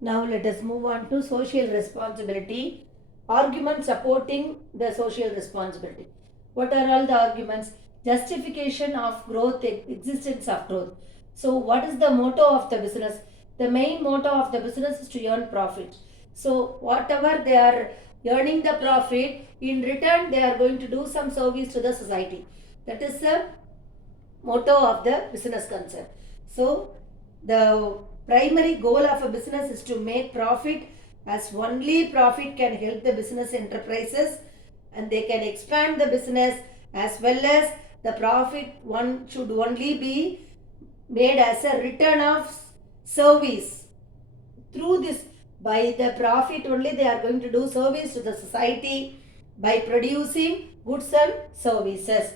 Now let us move on to social responsibility. Arguments supporting the social responsibility. What are all the arguments? Justification of growth, existence of growth. So what is the motto of the business? The main motto of the business is to earn profit. So whatever they are earning the profit, in return they are going to do some service to the society. That is the motto of the business concern. So the primary goal of a business is to make profit, as only profit can help the business enterprises and they can expand the business, as well as the profit one should only be made as a return of service. Through this, by the profit only they are going to do service to the society by producing goods and services.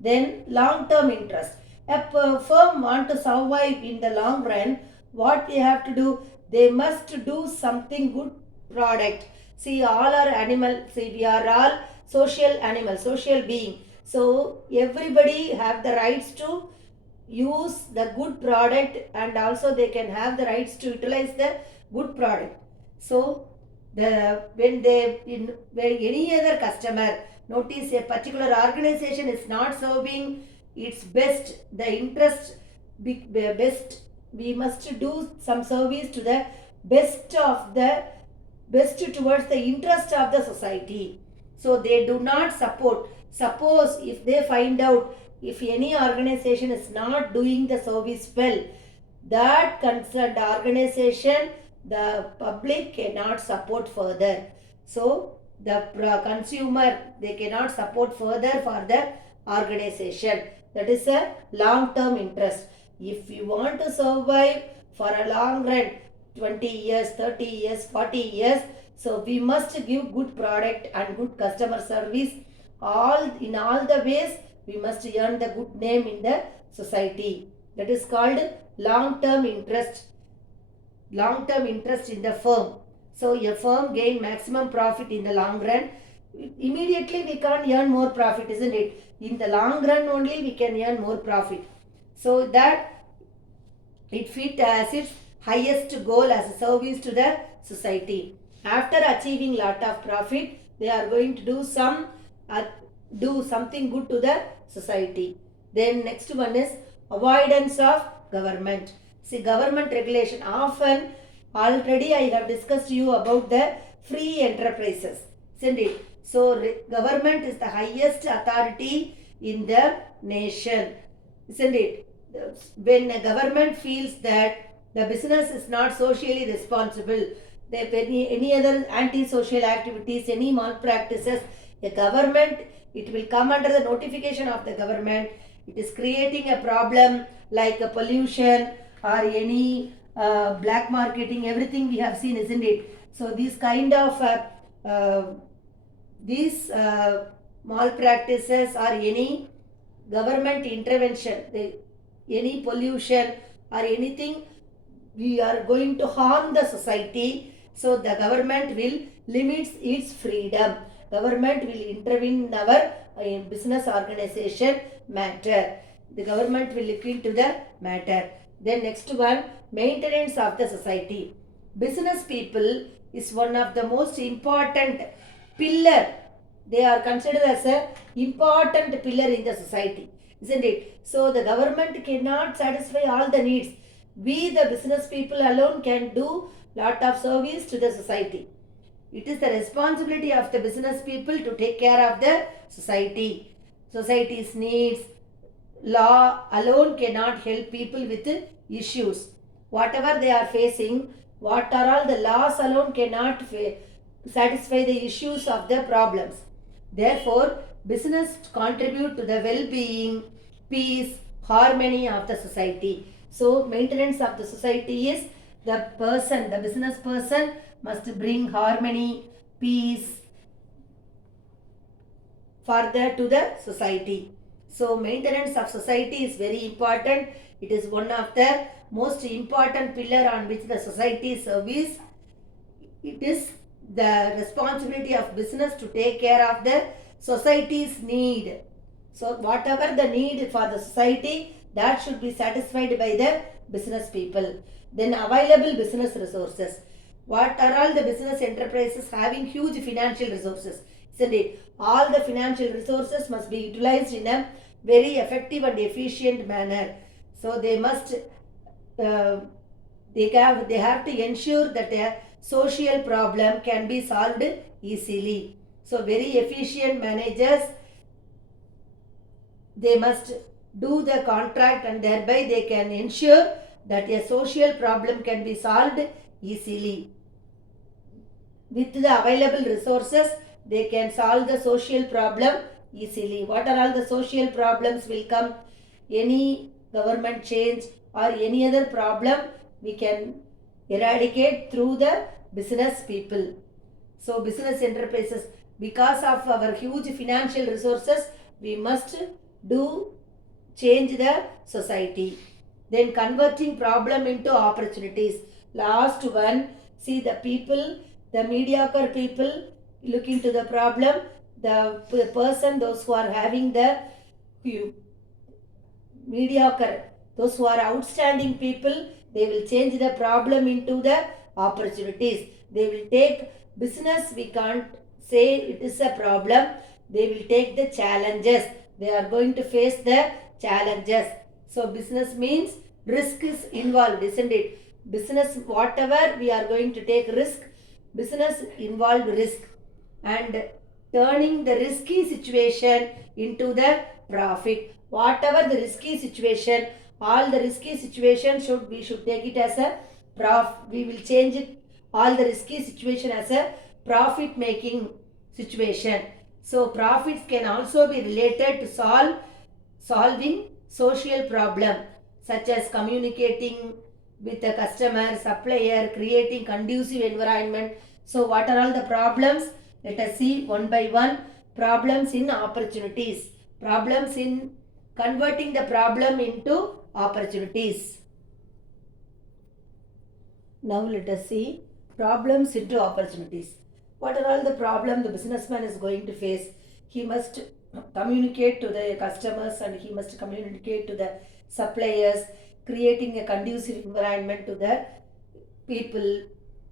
Then long term interest. A firm want to survive in the long run, what they have to do? They must do something good product. See, all are animal. See, we are all social animals, social being. So everybody have the rights to use the good product, and also they can have the rights to utilize the good product. So when any other customer notice a particular organization is not serving its best, the interest best, we must do some service to the best of the best towards the interest of the society. So they do not support. Suppose if they find out if any organization is not doing the service well, that concerned organization, the public cannot support further. So the consumer, they cannot support further for the organization. That is a long term interest. If you want to survive for a long run, 20 years, 30 years, 40 years, so we must give good product and good customer service. All in all the ways we must earn the good name in the society. That is called long term interest. Long term interest in the firm. So a firm gain maximum profit in the long run. Immediately we can't earn more profit, isn't it? In the long run only we can earn more profit. So that it fit as its highest goal as a service to the society. After achieving lot of profit, they are going to do something good to the society. Then next one is avoidance of government. See, government regulation. Often already I have discussed to you about the free enterprises, isn't it? So government is the highest authority in the nation, isn't it? When a government feels that the business is not socially responsible, any other anti-social activities, any malpractices, the government, it will come under the notification of the government. It is creating a problem like a pollution or any black marketing, everything we have seen, isn't it? So these kind of malpractices or any government intervention, any pollution or anything, we are going to harm the society. So the government will limit its freedom. Government will intervene in our business organization matter. The government will look into the matter. Then next one, maintenance of the society. Business people is one of the most important pillar. They are considered as a important pillar in the society, isn't it? So the government cannot satisfy all the needs. We the business people alone can do lot of service to the society. It is the responsibility of the business people to take care of the society. Society's needs. Law alone cannot help people with issues. Whatever they are facing, what are all the laws alone cannot satisfy the issues of the problems. Therefore, business contribute to the well-being, peace, harmony of the society. So, maintenance of the society is the person, the business person must bring harmony, peace further to the society. So maintenance of society is very important. It is one of the most important pillar on which the society serves. It is the responsibility of business to take care of the society's need. So whatever the need for the society, that should be satisfied by the business people. Then available business resources. What are all the business enterprises having huge financial resources? Isn't it? All the financial resources must be utilized in a very effective and efficient manner. So they must they have to ensure that a social problem can be solved easily. So very efficient managers, they must do the contract and thereby they can ensure that a social problem can be solved easily. With the available resources, they can solve the social problem easily. What are all the social problems will come? Any government change or any other problem we can eradicate through the business people. So business enterprises, because of our huge financial resources, we must do change the society. Then converting problem into opportunities. Last one, see the people, the mediocre people look into the problem, the person, those who are having the mediocre, those who are outstanding people, they will change the problem into the opportunities. They will take business, we can't say it is a problem, they will take the challenges. They are going to face the challenges. So business means risk is involved, isn't it? Business, whatever we are going to take risk, business involved risk, and turning the risky situation into the profit. Whatever the risky situation, all the risky situation we should take it as a we will change it, all the risky situation as a profit making situation. So profits can also be related to solving social problem, such as communicating with the customer, supplier, creating conducive environment. So what are all the problems? Let us see one by one. Problems in opportunities. Problems in converting the problem into opportunities. Now let us see problems into opportunities. What are all the problems the businessman is going to face? He must communicate to the customers and he must communicate to the suppliers, creating a conducive environment to the people.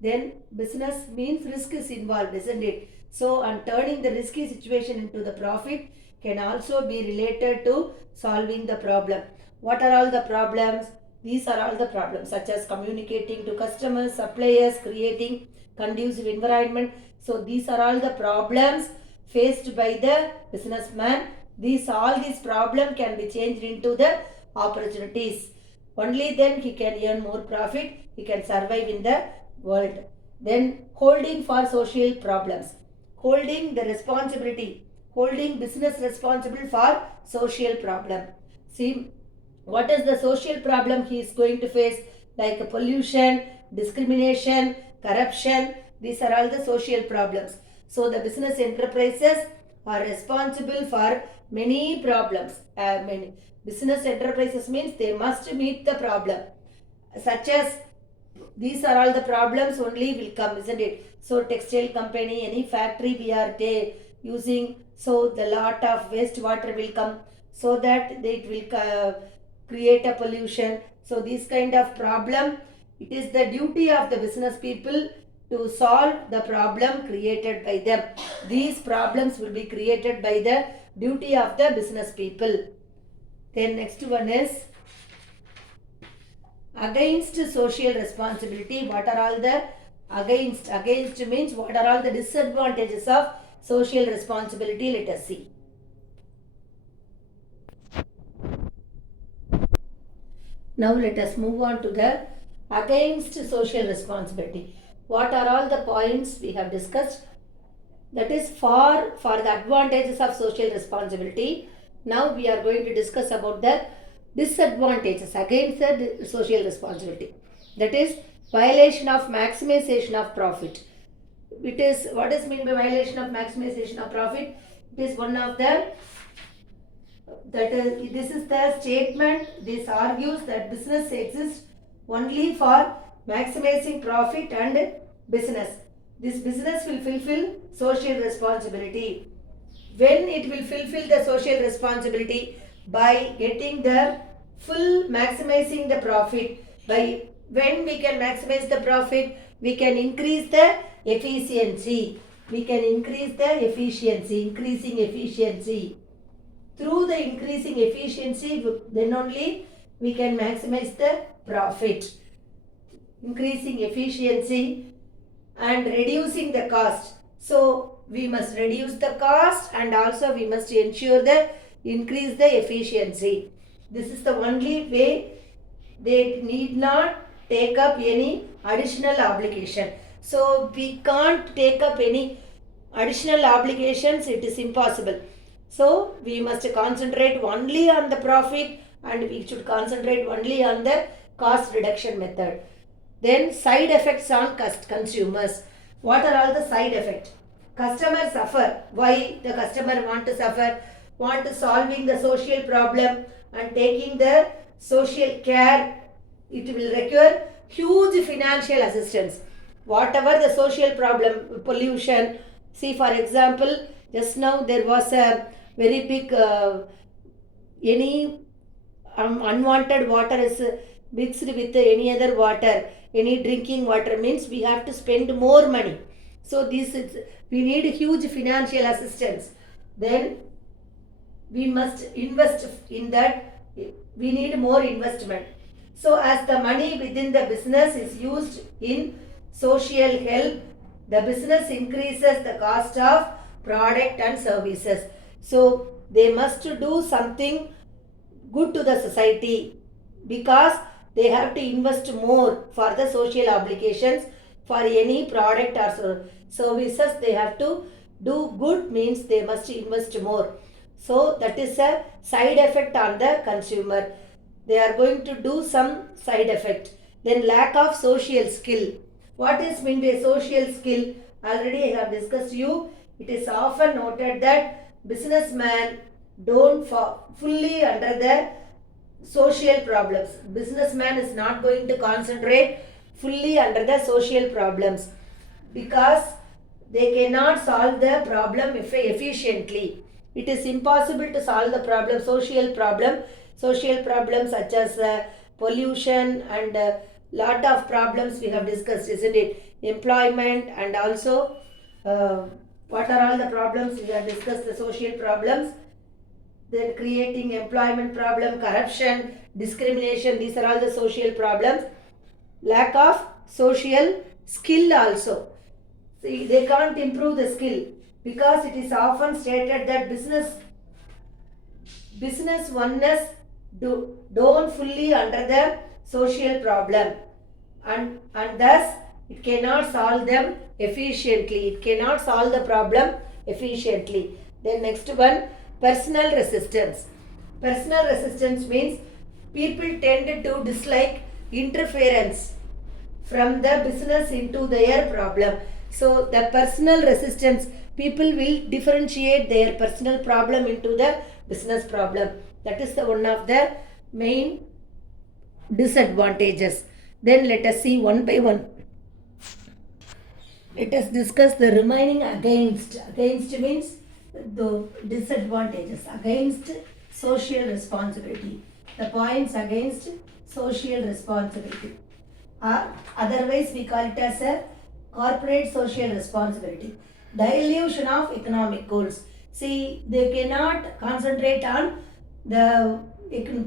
Then business means risk is involved, isn't it? So, and turning the risky situation into the profit can also be related to solving the problem. What are all the problems? These are all the problems, such as communicating to customers, suppliers, creating conducive environment. So these are all the problems faced by the businessman. All these problems can be changed into the opportunities. Only then he can earn more profit, he can survive in the world. Then holding for social problems. Holding the responsibility, holding business responsible for social problem. See, what is the social problem he is going to face? Like pollution, discrimination, corruption. These are all the social problems. So the business enterprises are responsible for many problems. Many business enterprises means they must meet the problem, such as these are all the problems only will come, isn't it? So textile company, any factory we are using, so the lot of wastewater will come, so that it will create a pollution. So this kind of problem, it is the duty of the business people to solve the problem created by them. These problems will be created by the duty of the business people. Then next one is against social responsibility. What are all the against? Against means what are all the disadvantages of social responsibility? Let us see. Now let us move on to the against social responsibility. What are all the points we have discussed? That is for the advantages of social responsibility. Now we are going to discuss about the disadvantages against the social responsibility. That is violation of maximization of profit. It is, what is meant by violation of maximization of profit? It is one of the, this is the statement. This argues that business exists only for maximizing profit and business. This business will fulfill social responsibility. When it will fulfill the social responsibility? By getting the full maximizing the profit. By when we can maximize the profit? we can increase the efficiency. We can increase the efficiency, increasing efficiency. Through the increasing efficiency, then only we can maximize the profit. Increasing efficiency and reducing the cost. So we must reduce the cost and also we must ensure the increase the efficiency. This is the only way. They need not take up any additional obligation. So we can't take up any additional obligations, it is impossible. So we must concentrate only on the profit and we should concentrate only on the cost reduction method. Then side effects on consumers. What are all the side effects? Customers suffer. Why the customer want to suffer? Want to solving the social problem and taking the social care. It will require huge financial assistance. Whatever the social problem, pollution. See, for example, just now there was a very big any unwanted water is mixed with any other water. Any drinking water means we have to spend more money. So this is, we need huge financial assistance. Then we must invest in that. We need more investment. So as the money within the business is used in social help, the business increases the cost of product and services. So they must do something good to the society because they have to invest more for the social obligations. For any product or services they have to do good, means they must invest more. So that is a side effect on the consumer. They are going to do some side effect. Then lack of social skill. What is meant by social skill? Already I have discussed you. It is often noted that businessmen don't fully under the social problems. Businessman is not going to concentrate fully under the social problems because they cannot solve the problem efficiently. It is impossible to solve the problem, social problems such as pollution and lot of problems we have discussed, isn't it? Employment and also what are all the problems we have discussed, the social problems. Then creating employment problem, corruption, discrimination, these are all the social problems. Lack of social skill also. See, they can't improve the skill because it is often stated that business oneness don't fully under the social problem and thus it cannot solve them efficiently. It cannot solve the problem efficiently. Then next one, personal resistance. Personal resistance means people tend to dislike interference from the business into their problem. So the personal resistance, people will differentiate their personal problem into the business problem. That is the one of the main disadvantages. Then let us see one by one. Let us discuss the remaining against. Against means the disadvantages. Against social responsibility. The points against social responsibility. Otherwise we call it as a corporate social responsibility. Dilution of economic goals. See, they cannot concentrate on the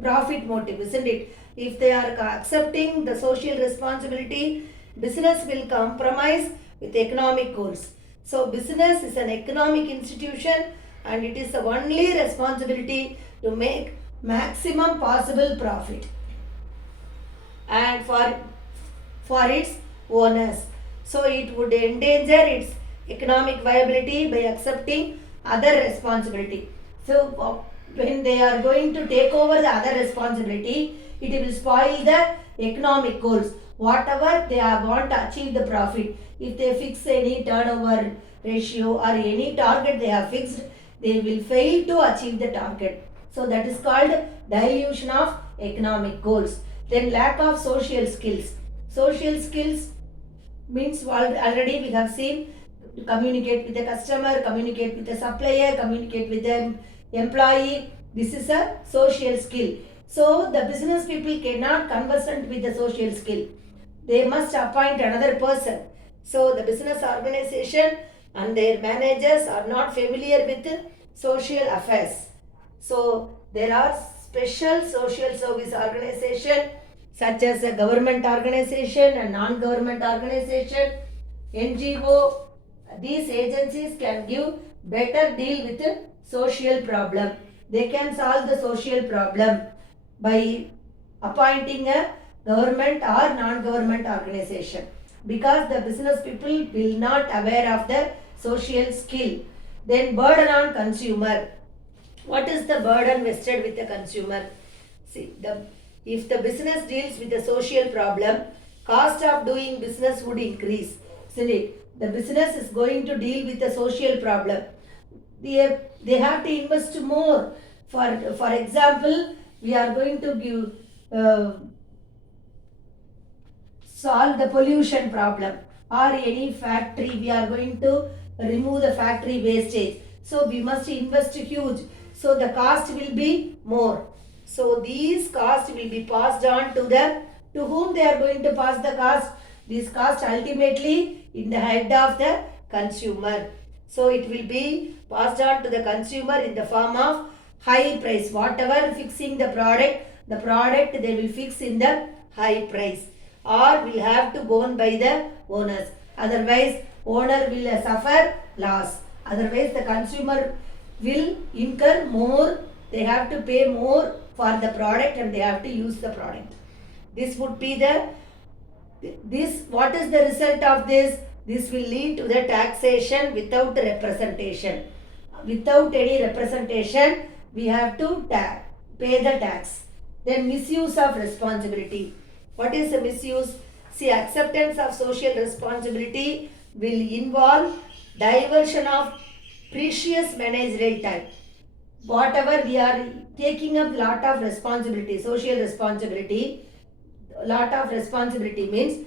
profit motive, isn't it? If they are accepting the social responsibility, business will compromise with economic goals. So business is an economic institution and it is the only responsibility to make maximum possible profit and for its owners. So it would endanger its economic viability by accepting other responsibility. So when they are going to take over the other responsibility, it will spoil the economic goals. Whatever they want to achieve the profit. If they fix any turnover ratio or any target they have fixed, they will fail to achieve the target. So that is called dilution of economic goals. Then lack of social skills. Social skills means already we have seen to communicate with the customer, communicate with the supplier, communicate with the employee. This is a social skill. So the business people cannot conversant with the social skill. they must appoint another person. So the business organization and their managers are not familiar with social affairs. So there are special social service organization such as a government organization and non-government organization, NGO. These agencies can give better deal with social problem. They can solve the social problem by appointing a government or non-government organization, because the business people will not aware of the social skill. Then burden on consumer. What is the burden vested with the consumer? See, if the business deals with the social problem, cost of doing business would increase. See, the business is going to deal with the social problem. They have to invest more. For example, we are going to give solve the pollution problem, or any factory we are going to remove the factory wastage. So we must invest huge. So the cost will be more. So these costs will be passed on to whom they are going to pass the cost. This cost ultimately in the head of the consumer. So it will be passed on to the consumer in the form of high price. Whatever fixing the product they will fix in the high price, or will have to borne by the owners. Otherwise, owner will suffer loss. Otherwise, the consumer will incur more. They have to pay more for the product and they have to use the product. This would be what is the result of this? This will lead to the taxation without representation. Without any representation, we have to pay the tax. Then misuse of responsibility. What is the misuse? See, acceptance of social responsibility will involve diversion of precious managerial time. Whatever we are taking up lot of responsibility, social responsibility, lot of responsibility means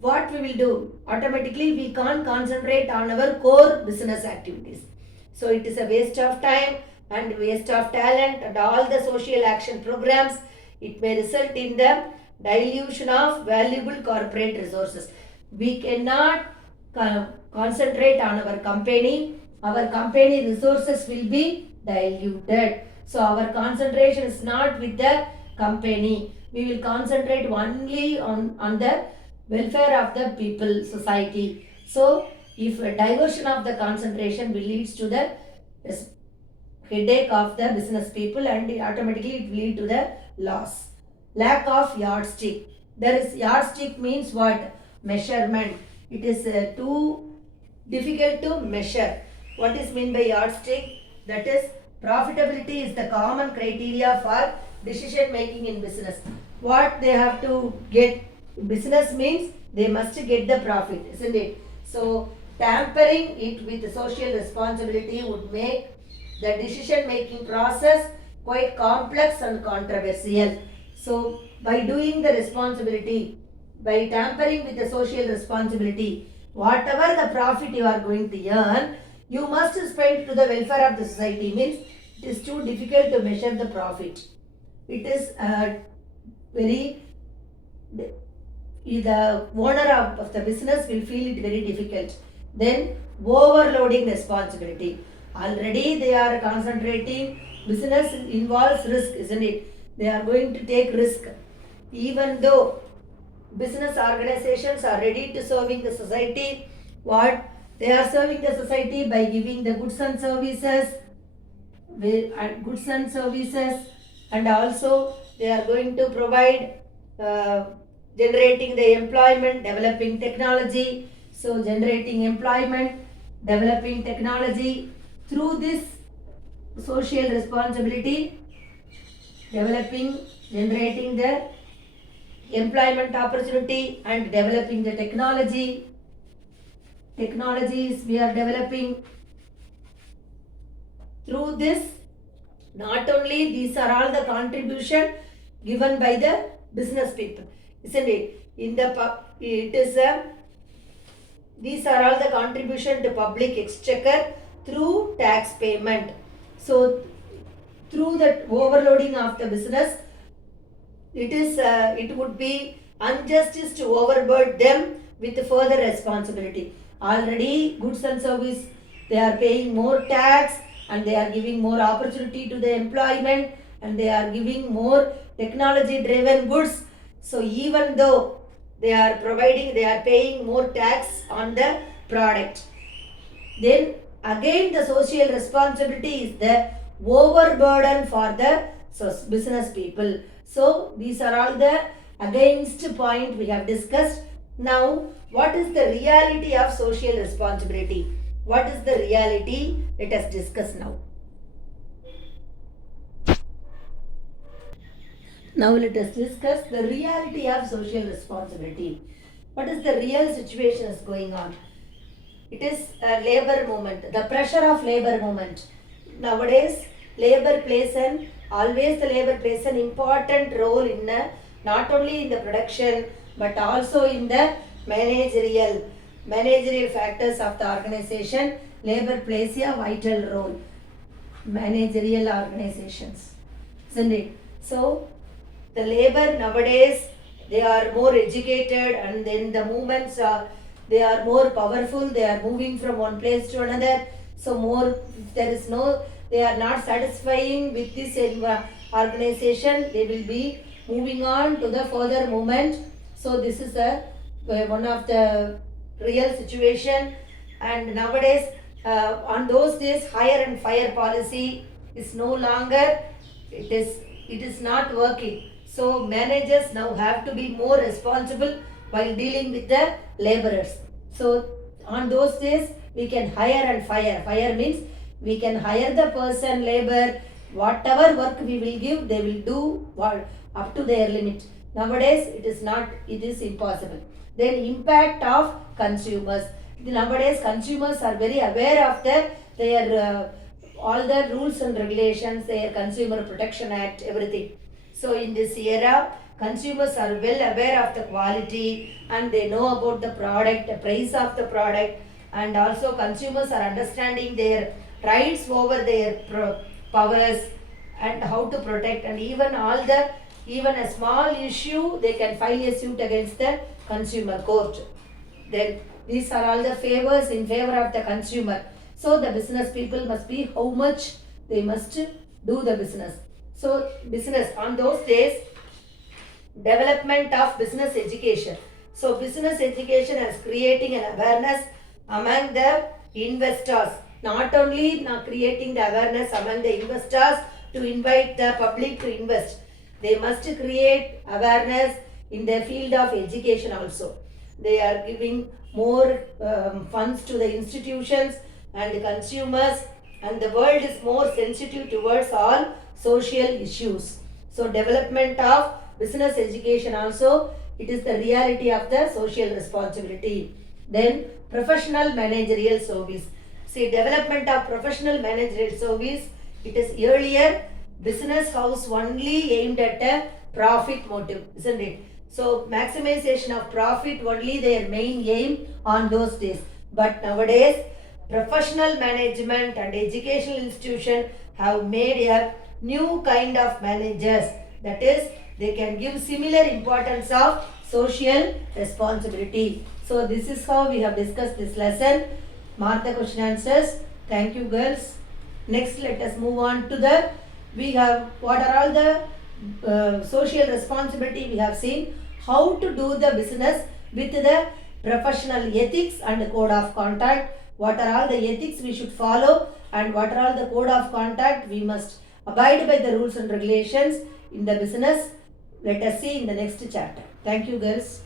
what we will do? Automatically we can't concentrate on our core business activities. So it is a waste of time and waste of talent and all the social action programs. It may result in the dilution of valuable corporate resources. We cannot concentrate on our company. Our company resources will be diluted. So our concentration is not with the company. We will concentrate only on the welfare of the people, society. So if a diversion of the concentration will lead to the headache of the business people, and automatically it will lead to the loss. Lack of yardstick. There is yardstick means what? Measurement. It is too difficult to measure. What is meant by yardstick? That is, profitability is the common criteria for decision making in business. What they have to get? Business means they must get the profit, isn't it? So tampering it with social responsibility would make the decision making process quite complex and controversial. So by doing the responsibility, by tampering with the social responsibility, whatever the profit you are going to earn, you must spend to the welfare of the society. Means it is too difficult to measure the profit. It is the owner of the business will feel it very difficult. Then overloading responsibility. Already they are concentrating. Business involves risk, isn't it? They are going to take risk. Even though business organizations are ready to serving the society, what? They are serving the society by giving the goods and services, and also they are going to provide generating the employment, developing technology. So generating employment, developing technology through this social responsibility, developing, generating the employment opportunity and developing the technology. Technologies we are developing. Through this, not only these are all the contribution given by the business people, isn't it? These are all the contribution to public exchequer through tax payment. So through that overloading of the business, it would be Unjust is to overburden them with further responsibility. Already goods and service, they are paying more tax and they are giving more opportunity to the employment and they are giving more technology driven goods. So even though they are paying more tax on the product. Then again the social responsibility is the overburden for the business people. So these are all the against point we have discussed. Now what is the reality of social responsibility? What is the reality? Let us discuss now. Now let us discuss the reality of social responsibility. What is the real situation is going on? It is a labor movement, the pressure of labor movement. Nowadays, labor plays an important role in not only in the production but also in the managerial factors of the organization. Labor plays a vital role. Managerial organizations, isn't it? So the labor nowadays, they are more educated and then the movements are, they are more powerful, they are moving from one place to another. So more, there is no, they are not satisfying with this organization, they will be moving on to the further movement. So this is one of the real situation. And nowadays, on those days, hire and fire policy is no longer, it is not working. So managers now have to be more responsible while dealing with the laborers. So on those days we can hire and fire. Fire means we can hire the person, labor, whatever work we will give, they will do up to their limit. Nowadays it is impossible. Then impact of consumers. Nowadays consumers are very aware of their all the rules and regulations, their Consumer Protection Act, everything. So in this era, consumers are well aware of the quality and they know about the product, the price of the product, and also consumers are understanding their rights over their powers and how to protect, and even a small issue they can file a suit against the consumer court. Then these are all the favors in favor of the consumer. So the business people must be how much they must do the business. So business on those days, development of business education. So business education is creating an awareness among the investors. Not only creating the awareness among the investors to invite the public to invest, they must create awareness in the field of education also. They are giving more funds to the institutions and consumers, and the world is more sensitive towards all social issues. So development of business education also, it is the reality of the social responsibility. Then professional managerial service. See, development of professional managerial service, it is earlier business house only aimed at a profit motive, isn't it? So maximization of profit only their main aim on those days. But nowadays professional management and educational institution have made a new kind of managers, that is they can give similar importance of social responsibility. So this is how we have discussed this lesson. Mark the question answers. Thank you girls. Next let us move on to the, we have what are all the social responsibility we have seen, how to do the business with the professional ethics and code of conduct, what are all the ethics we should follow and what are all the code of conduct we must abide by the rules and regulations in the business. Let us see in the next chapter. Thank you girls.